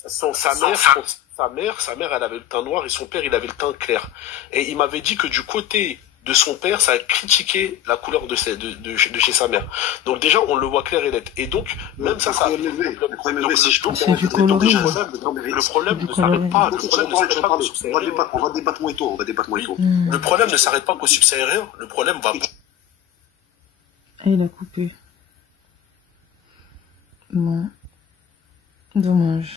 sa mère, elle avait le teint noir et son père, il avait le teint clair. Et il m'avait dit que du côté de son père, ça a critiqué la couleur de chez sa mère. Donc déjà, on le voit clair et net. Et donc, même ça... C'est du coloris, le problème ne s'arrête pas. On va débattre moi et toi. Le problème ne s'arrête pas qu'au subsahárien. Le problème va... Et il a coupé. Bon. Dommage.